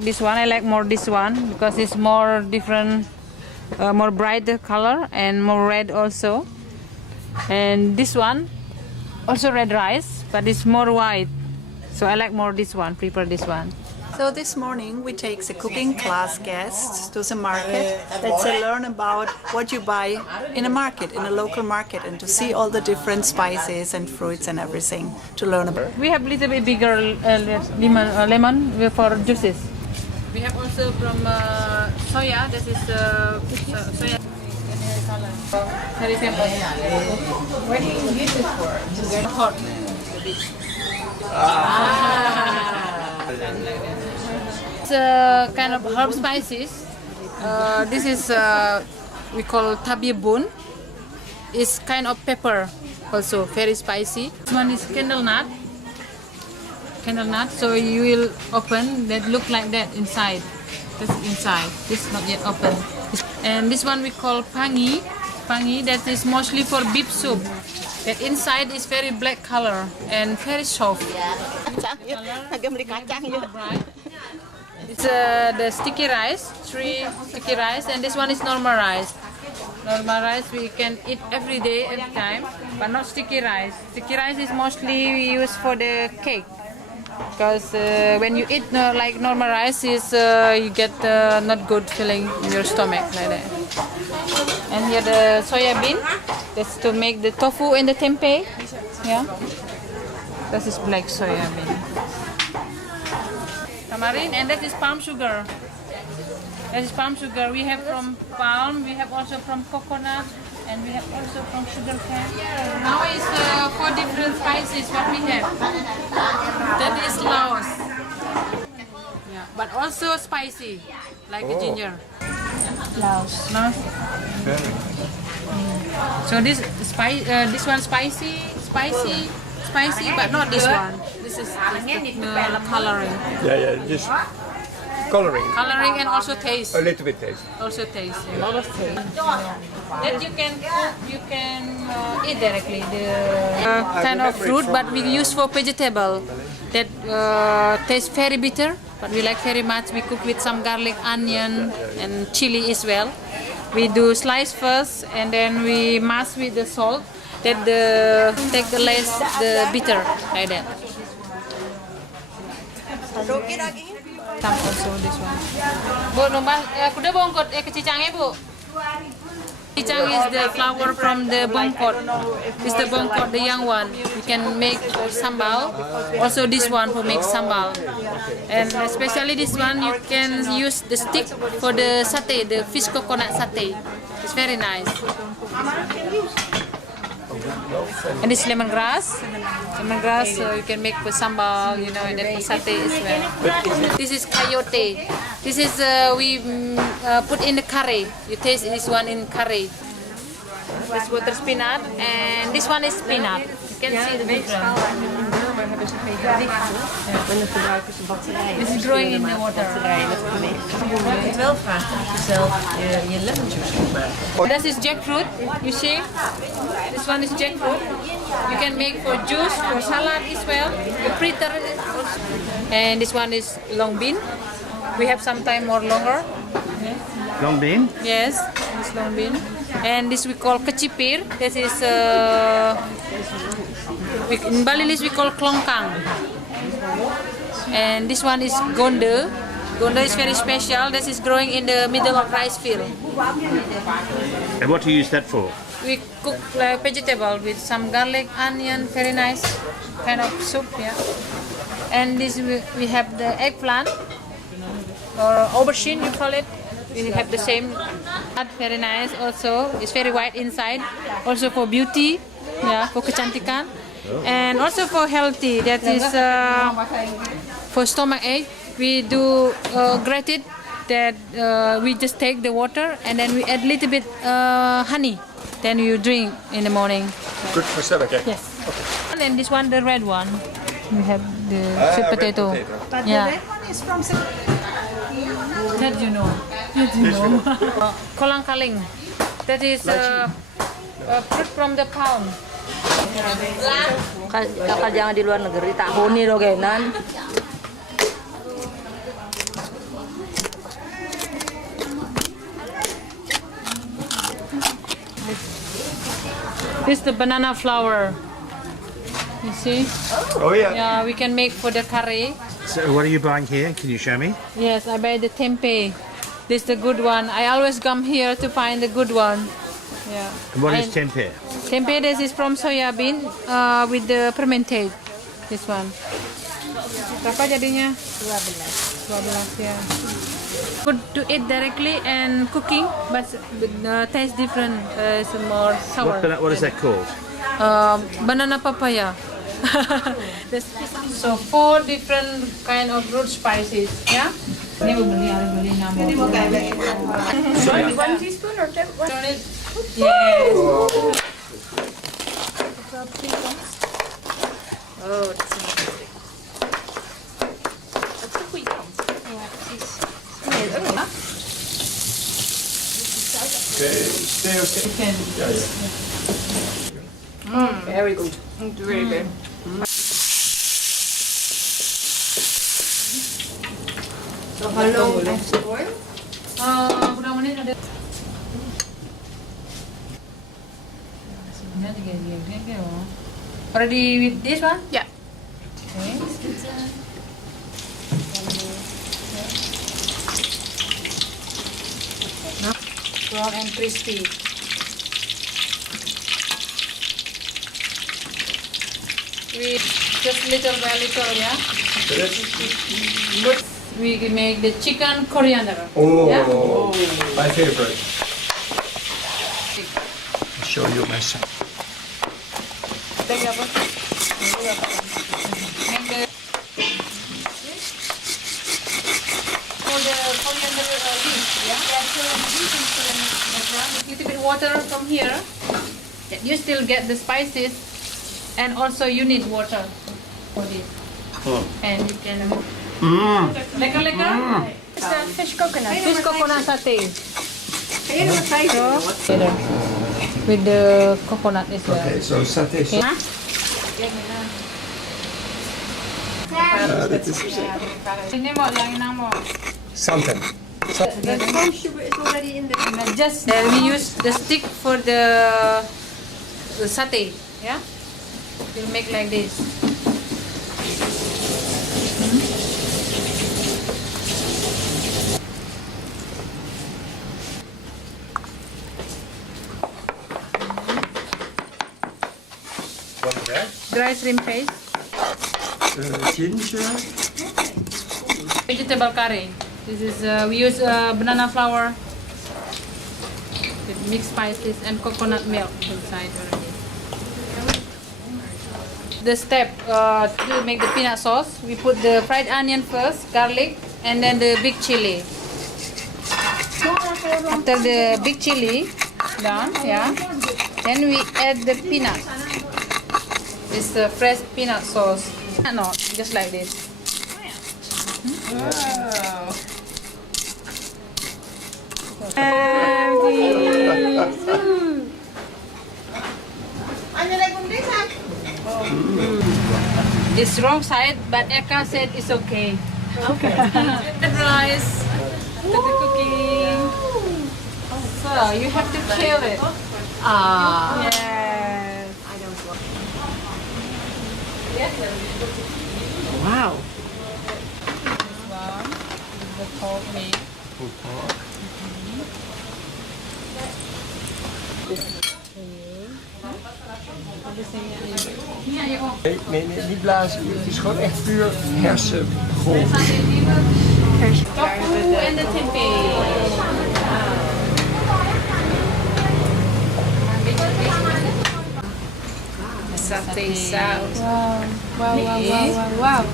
This one I like more this one because it's more different, more brighter color and more red also. And this one also red rice, but it's more white. So I like more this one, prefer this one. So this morning we take the cooking class guests to the market. Let's learn about what you buy in a market, in a local market, and to see all the different spices and fruits and everything to learn about. We have little bit bigger lemon for juices. We have also from soya. This is soya. Very famous. What do you use this for? Hot. It's kind of herb spices. This is we call tabi bun. It's kind of pepper, also very spicy. This one is candle nut. Candle nut. So you will open that look like that inside. That's inside. This is not yet open. And this one we call pangi. Pangi, that is mostly for beef soup. That inside is very black color and very soft. It's the sticky rice, 3 sticky rice, and this one is normal rice. Normal rice we can eat every day, every time, but not sticky rice. Sticky rice is mostly we use for the cake, because when you eat like normal rice, is you get not good feeling in your stomach like that. And here the soya bean, that's to make the tofu and the tempeh. Yeah, this is black soya bean. Tamarind, and that is palm sugar. That is palm sugar. We have from palm, we have also from coconut, and we have also from sugar cane. Now is 4 different spices what we have. That is Laos. Yeah, but also spicy, like a ginger. Laos. No? So this one spicy, but not this one. This is coloring. Yeah, just coloring. Coloring and also taste. A little bit taste. Also taste. A lot of taste. That you can eat directly. The kind of fruit, but we use for vegetable. That tastes very bitter, but we like very much. We cook with some garlic, onion, and chili as well. We do slice first, and then we mash with the salt. That take the less the bitter like that. Some also this one. Bu, nombah, kuda bongkot kecicangnya bu. Kecicang is the flower from the bongkot. It's the bongkot, the young one. You can make for sambal. Also this one for make sambal. And especially this one, you can use the stick for the satay, the fish coconut satay. It's very nice. And this lemongrass. Lemongrass, so you can make for sambal, you know, and then for satay as well. This is coyote. This is we put in the curry. You taste this one in curry. This water spinach, and this one is spinach. You can see the difference. This is growing in the water. Het wel vraagt of je zelf je lemon juice maakt. This is jackfruit. You see? This one is jackfruit. You can make for juice, for salad as well. The fritter. And this one is long bean. We have some time more longer. Long bean? Yes, this long bean. And this we call kecipir. This is in Balinese we call klongkang. And this one is gonde. Gonde is very special. This is growing in the middle of rice field. And what do you use that for? We cook like vegetable with some garlic, onion, very nice kind of soup. Yeah. And this we have the eggplant or aubergine, you call it. We have the same. Very nice. Also, it's very white inside. Also for beauty, yeah, for kecantikan, and also for healthy. That is for stomach ache. We do grated. That we just take the water and then we add little bit honey. Then you drink in the morning. Good for stomach, eh? Yes. Okay. And then this one, the red one. We have the sweet potato. But Yeah. the red one is from... That you know. That you know. Kolang kaling. That is fruit from the palm. Kakak jangan di luar negeri, tahun nih lo genan. This is the banana flour. You see? Oh yeah. Yeah, we can make for the curry. So what are you buying here? Can you show me? Yes, I buy the tempeh. This is the good one. I always come here to find the good one. Yeah. And what is tempeh? Tempeh, this is from soya bean with the fermented. This one. Berapa jadinya? 12 ya. Good to eat directly and cooking, but taste different. It's more sour. What is that called? Banana papaya. So 4 different kind of root spices. Yeah. Ini beli namo. 1 teaspoon or 2? Yes. Oh, that's fantastic. That's the wheat ones. Very good. It's really good. So how long after boil? Berapa menit ada? Already with this one? Yeah. Okay. Brown and crispy. We just little by little, yeah. We make the chicken coriander. Yeah? My favorite. I'll show you myself. Make the for the coriander leaf, yeah. A little bit water from here. You still get the spices, and also you need water for this. And you can lekker. Fish coconut. Fish coconut satay. Helemaal fijn. Together with the coconut as well. Okay, so satay. Okay. Ini mau yang nama. Something. The brown sugar is already in there. Just we use the stick for the satay. Yeah, we'll make like this. What is that? Dry shrimp paste. Ginger. Vegetable curry. This is we use banana flour with mixed spices and coconut milk inside already. The step to make the peanut sauce, we put the fried onion first, garlic, and then the big chili. After the big chili done, yeah, then we add the peanut. It's the fresh peanut sauce. No, just like this. Wow. It's wrong side, but Eka said it's okay. Okay. The rice, after the cooking. So you have to kill it. Ah. Yes. I don't want. This Wow. one is the pork meat. Nee, niet blazen. Het is gewoon echt puur hersengolf. Tofu and the tempeh. Satay sauce. Wow, wow, wow, wow, wow, wow.